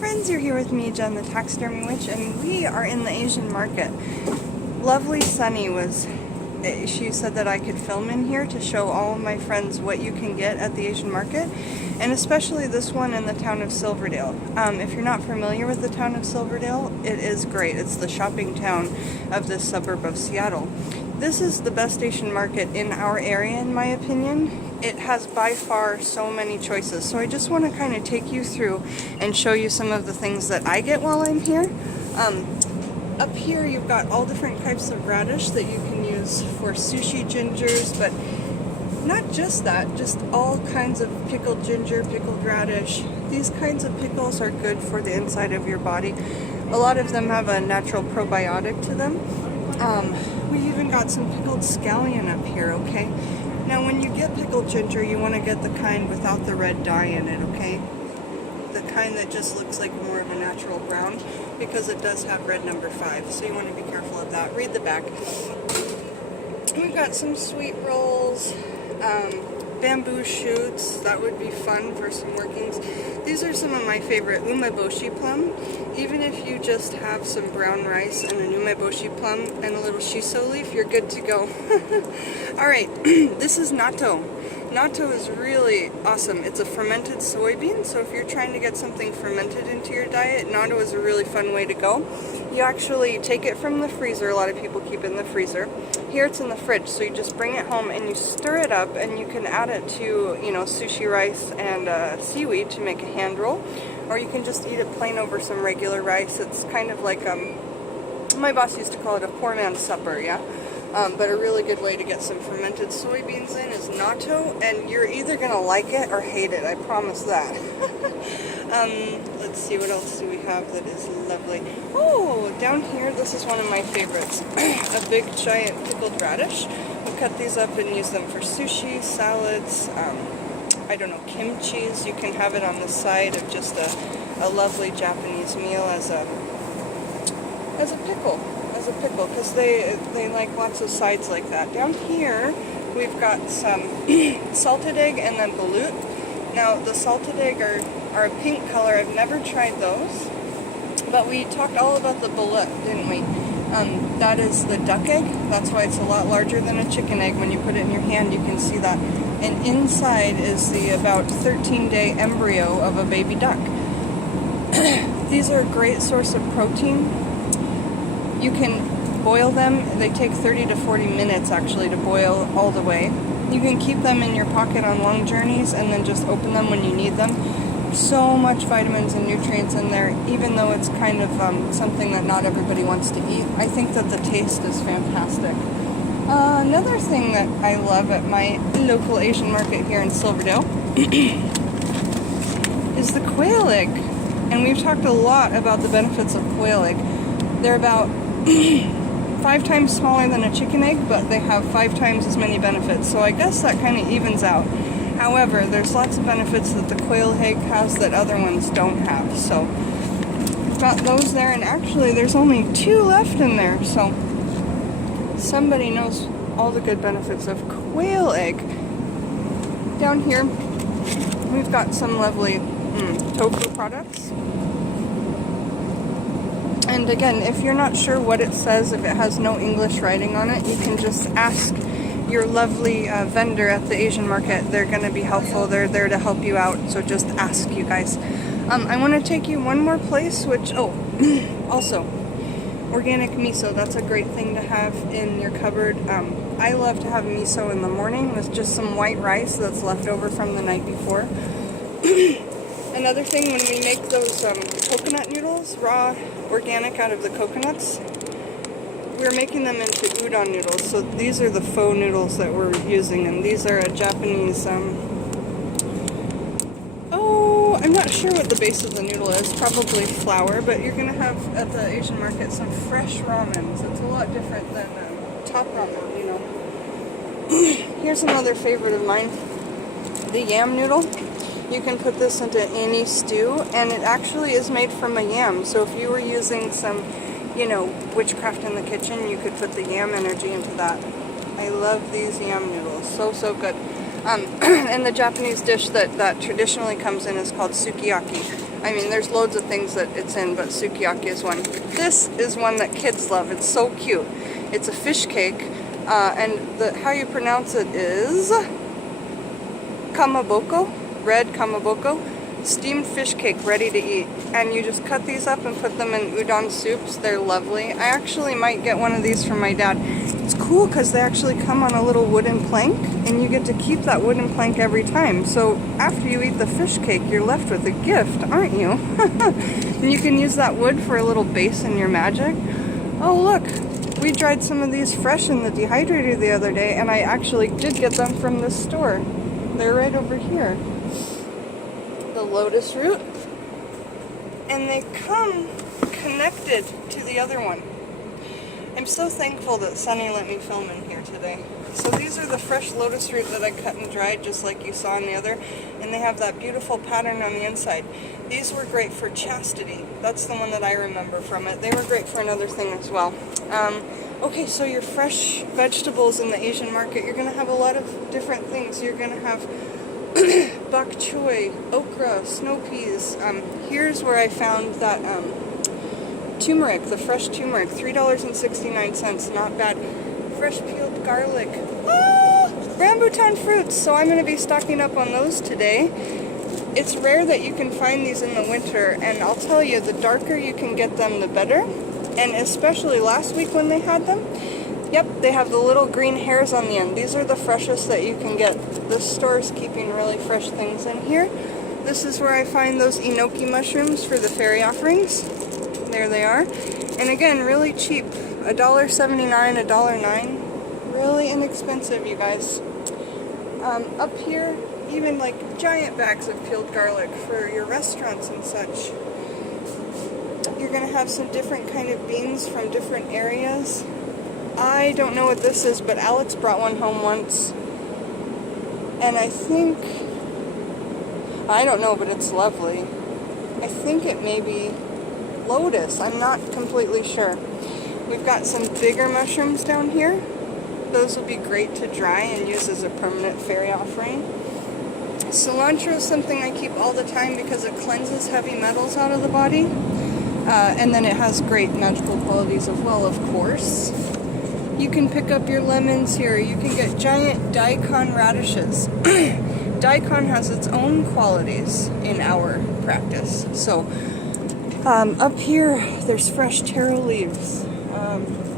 Friends, you're here with me, Jen, the Taxidermy Witch, and we are in the Asian market. Lovely Sunny she said that I could film in here to show all of my friends what you can get at the Asian market, and especially this one in the town of Silverdale. If you're not familiar with the town of Silverdale, it is great. It's the shopping town of this suburb of Seattle. This is the best Asian market in our area, in my opinion. It has by far so many choices, so I just want to kind of take you through and show you some of the things that I get while I'm here. Up here you've got all different types of radish that you can use for sushi gingers, but not just that, just all kinds of pickled ginger, pickled radish. These kinds of pickles are good for the inside of your body. A lot of them have a natural probiotic to them. We even got some pickled scallion up here, okay? Now when you get pickled ginger, you want to get the kind without the red dye in it, okay? The kind that just looks like more of a natural brown, because it does have red number 5, so you want to be careful of that. Read the back. We've got some sweet rolls, bamboo shoots. That would be fun for some workings. These are some of my favorite umeboshi plum. Even if you just have some brown rice and an umeboshi plum and a little shiso leaf, you're good to go. Alright, this is natto. Natto is really awesome. It's a fermented soybean, so if you're trying to get something fermented into your diet, natto is a really fun way to go. You actually take it from the freezer. A lot of people keep it in the freezer. Here it's in the fridge, so you just bring it home and you stir it up, and you can add it to, sushi rice and seaweed to make a hand roll, or you can just eat it plain over some regular rice. It's kind of like, my boss used to call it a poor man's supper, yeah? But a really good way to get some fermented soybeans in is natto, and you're either going to like it or hate it, I promise that. Let's see, what else do we have that is lovely? Oh, down here, this is one of my favorites. A big giant pickled radish. We cut these up and use them for sushi, salads, I don't know, kimchis. You can have it on the side of just a lovely Japanese meal as a pickle. Because they like lots of sides like that. Down here we've got some salted egg and then balut. Now the salted egg are a pink color. I've never tried those, but we talked all about the balut, didn't we? That is the duck egg. That's why it's a lot larger than a chicken egg. When you put it in your hand, you can see that. And inside is the about 13-day embryo of a baby duck. These are a great source of protein. You can boil them. They take 30 to 40 minutes actually to boil all the way. You can keep them in your pocket on long journeys and then just open them when you need them. So much vitamins and nutrients in there, even though it's kind of something that not everybody wants to eat. I think that the taste is fantastic. Another thing that I love at my local Asian market here in Silverdale is the quail egg. And we've talked a lot about the benefits of quail egg. They're about 5 times smaller than a chicken egg, but they have 5 times as many benefits, so I guess that kind of evens out. However, there's lots of benefits that the quail egg has that other ones don't have, so we've got those there, and actually there's only 2 left in there, so somebody knows all the good benefits of quail egg. Down here we've got some lovely tofu products. And again, if you're not sure what it says, if it has no English writing on it, you can just ask your lovely vendor at the Asian market. They're going to be helpful. They're there to help you out, so just ask, you guys. I want to take you one more place, which, also, organic miso. That's a great thing to have in your cupboard. I love to have miso in the morning with just some white rice that's left over from the night before. Another thing, when we make those coconut noodles, raw, organic out of the coconuts, we're making them into udon noodles. So these are the faux noodles that we're using, and these are a Japanese, I'm not sure what the base of the noodle is, probably flour, but you're going to have at the Asian market some fresh ramens. It's a lot different than top ramen, Here's another favorite of mine, the yam noodle. You can put this into any stew, and it actually is made from a yam. So if you were using some, witchcraft in the kitchen, you could put the yam energy into that. I love these yam noodles. So good. And the Japanese dish that traditionally comes in is called sukiyaki. I mean, there's loads of things that it's in, but sukiyaki is one. This is one that kids love. It's so cute. It's a fish cake, and how you pronounce it is kamaboko, red kamaboko. Steamed fish cake ready to eat, and you just cut these up and put them in udon soups. They're lovely. I actually might get one of these from my dad. It's cool because they actually come on a little wooden plank, and you get to keep that wooden plank every time. So after you eat the fish cake, you're left with a gift, aren't you? And you can use that wood for a little base in your magic. Oh look, we dried some of these fresh in the dehydrator the other day, and I actually did get them from this store. They're right over here. The Lotus Root, and they come connected to the other one. I'm so thankful that Sunny let me film in here today. So these are the fresh Lotus Root that I cut and dried just like you saw in the other, and they have that beautiful pattern on the inside. These were great for chastity. That's the one that I remember from it. They were great for another thing as well. Okay, so your fresh vegetables in the Asian market, you're going to have a lot of different things. You're going to have bok choy, okra, snow peas. Here's where I found that turmeric, the fresh turmeric, $3.69, not bad. Fresh peeled garlic, rambutan fruits, so I'm going to be stocking up on those today. It's rare that you can find these in the winter, and I'll tell you, the darker you can get them, the better. And especially last week when they had them, yep, they have the little green hairs on the end. These are the freshest that you can get. This store is keeping really fresh things in here. This is where I find those enoki mushrooms for the fairy offerings. There they are. And again, really cheap. $1.79, $1.09. Really inexpensive, you guys. Up here, even like giant bags of peeled garlic for your restaurants and such. You're going to have some different kind of beans from different areas. I don't know what this is, but Alex brought one home once. And I think, I don't know, but it's lovely. I think it may be lotus. I'm not completely sure. We've got some bigger mushrooms down here. Those will be great to dry and use as a permanent fairy offering. Cilantro is something I keep all the time because it cleanses heavy metals out of the body. And then it has great magical qualities as well, of course. You can pick up your lemons here. You can get giant daikon radishes. Daikon has its own qualities in our practice. So up here, there's fresh taro leaves.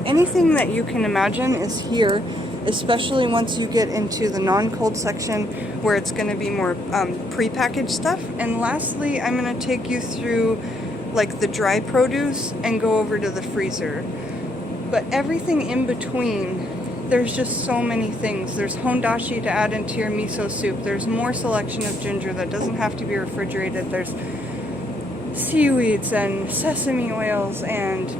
Anything that you can imagine is here, especially once you get into the non-cold section where it's going to be more pre-packaged stuff. And lastly, I'm going to take you through like the dry produce and go over to the freezer. But everything in between, there's just so many things. There's hondashi to add into your miso soup. There's more selection of ginger that doesn't have to be refrigerated. There's seaweeds and sesame oils and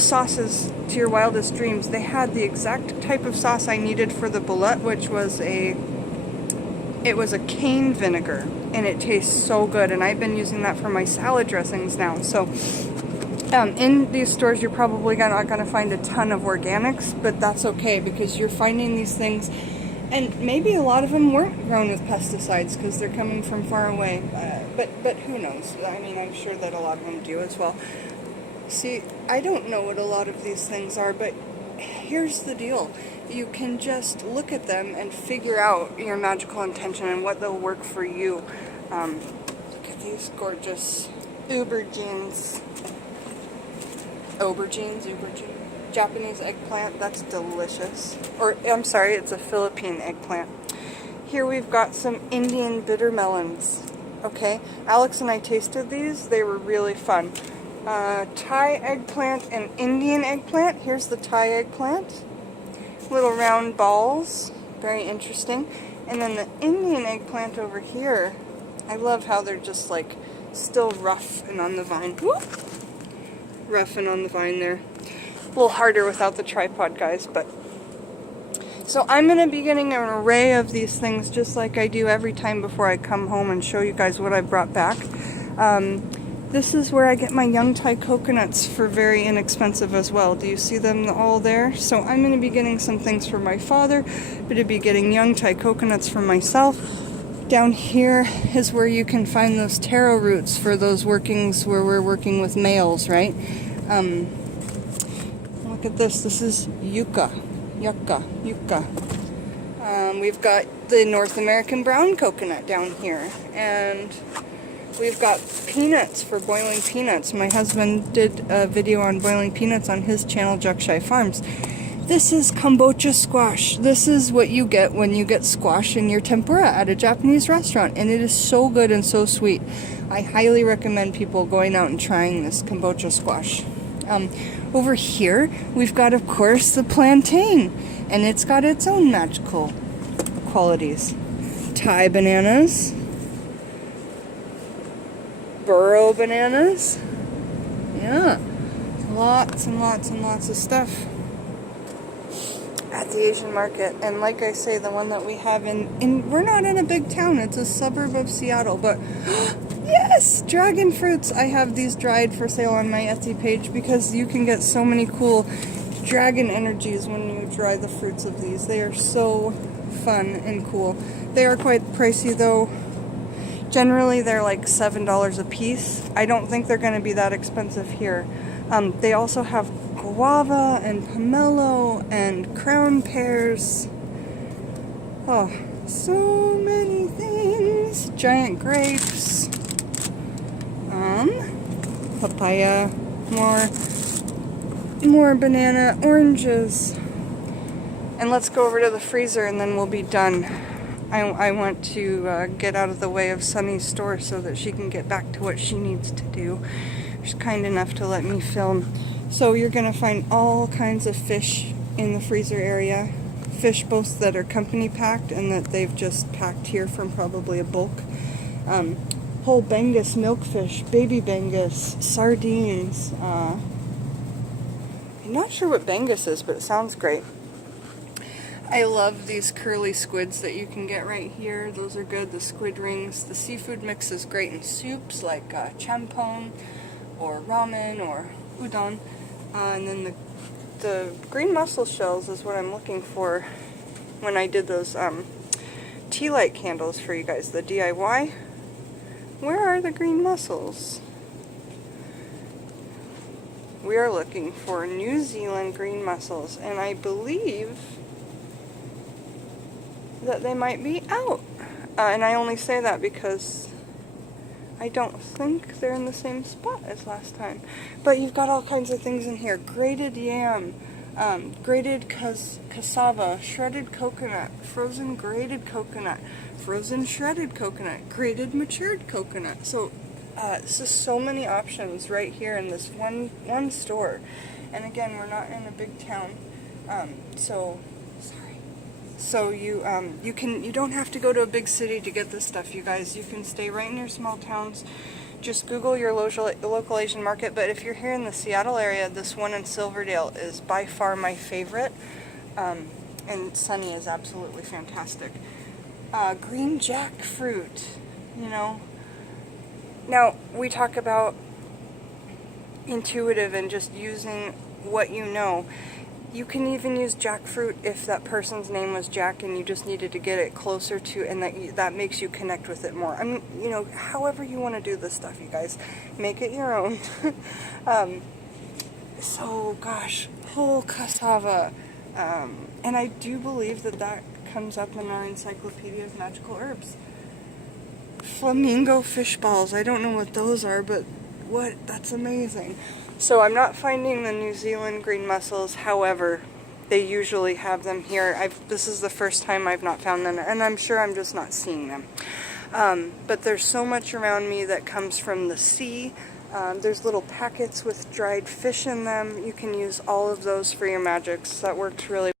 sauces to your wildest dreams. They had the exact type of sauce I needed for the boulette, which was it was a cane vinegar, and it tastes so good, and I've been using that for my salad dressings now. So in these stores you're probably not going to find a ton of organics, but that's okay because you're finding these things, and maybe a lot of them weren't grown with pesticides because they're coming from far away, but who knows. I mean, I'm sure that a lot of them do as well. See, I don't know what a lot of these things are, but here's the deal. You can just look at them and figure out your magical intention and what they'll work for you. Look at these gorgeous aubergines. Japanese eggplant, that's delicious. Or, I'm sorry, it's a Philippine eggplant. Here we've got some Indian bitter melons. Okay, Alex and I tasted these. They were really fun. Thai eggplant and Indian eggplant. Here's the Thai eggplant. Little round balls. Very interesting. And then the Indian eggplant over here. I love how they're just like still rough and on the vine. Whoop! Rough and on the vine there. A little harder without the tripod, guys, but so I'm going to be getting an array of these things just like I do every time before I come home and show you guys what I brought back. This is where I get my young Thai coconuts for very inexpensive as well. Do you see them all there? So I'm going to be getting some things for my father, but to be getting young Thai coconuts for myself. Down here is where you can find those taro roots for those workings where we're working with males, right? Look at this. This is yucca. We've got the North American brown coconut down here, and we've got peanuts for boiling peanuts. My husband did a video on boiling peanuts on his channel, Juckshai Farms. This is kombucha squash. This is what you get when you get squash in your tempura at a Japanese restaurant, and it is so good and so sweet. I highly recommend people going out and trying this kombucha squash. Over here, we've got, of course, the plantain, and it's got its own magical qualities. Thai bananas, burro bananas, yeah, lots and lots and lots of stuff at the Asian market. And like I say, the one that we have we're not in a big town, it's a suburb of Seattle, but yes, dragon fruits. I have these dried for sale on my Etsy page because you can get so many cool dragon energies when you dry the fruits of these. They are so fun and cool. They are quite pricey though. Generally they're like $7 a piece. I don't think they're going to be that expensive here. They also have guava and pomelo and crown pears. Oh, so many things. Giant grapes. Papaya. More banana, oranges. And let's go over to the freezer and then we'll be done. I want to get out of the way of Sunny's store so that she can get back to what she needs to do. She's kind enough to let me film. So you're going to find all kinds of fish in the freezer area. Fish both that are company packed and that they've just packed here from probably a bulk. Whole Bengus milkfish, baby Bengus, sardines. I'm not sure what Bengus is, but it sounds great. I love these curly squids that you can get right here. Those are good, the squid rings. The seafood mix is great in soups like champon or ramen or udon. And then the green mussel shells is what I'm looking for when I did those tea light candles for you guys, the DIY. Where are the green mussels? We are looking for New Zealand green mussels, and I believe that they might be out. And I only say that because I don't think they're in the same spot as last time. But you've got all kinds of things in here. Grated yam, grated cassava, shredded coconut, frozen grated coconut, frozen shredded coconut, grated matured coconut. So it's just so many options right here in this one store. And again, we're not in a big town, so you don't have to go to a big city to get this stuff, you guys. You can stay right in your small towns. Just Google your local Asian market. But if you're here in the Seattle area, this one in Silverdale is by far my favorite. And Sunny is absolutely fantastic. Green jackfruit, you know. Now, we talk about intuitive and just using what you know. You can even use jackfruit if that person's name was Jack and you just needed to get it closer to, and that makes you connect with it more. I mean, you know, however you want to do this stuff, you guys, make it your own. So, gosh, whole cassava. And I do believe that comes up in our Encyclopedia of Magical Herbs. Flamingo fish balls. I don't know what those are, but that's amazing. So I'm not finding the New Zealand green mussels, however, they usually have them here. This is the first time I've not found them, and I'm sure I'm just not seeing them. But there's so much around me that comes from the sea. There's little packets with dried fish in them. You can use all of those for your magics. That works really well.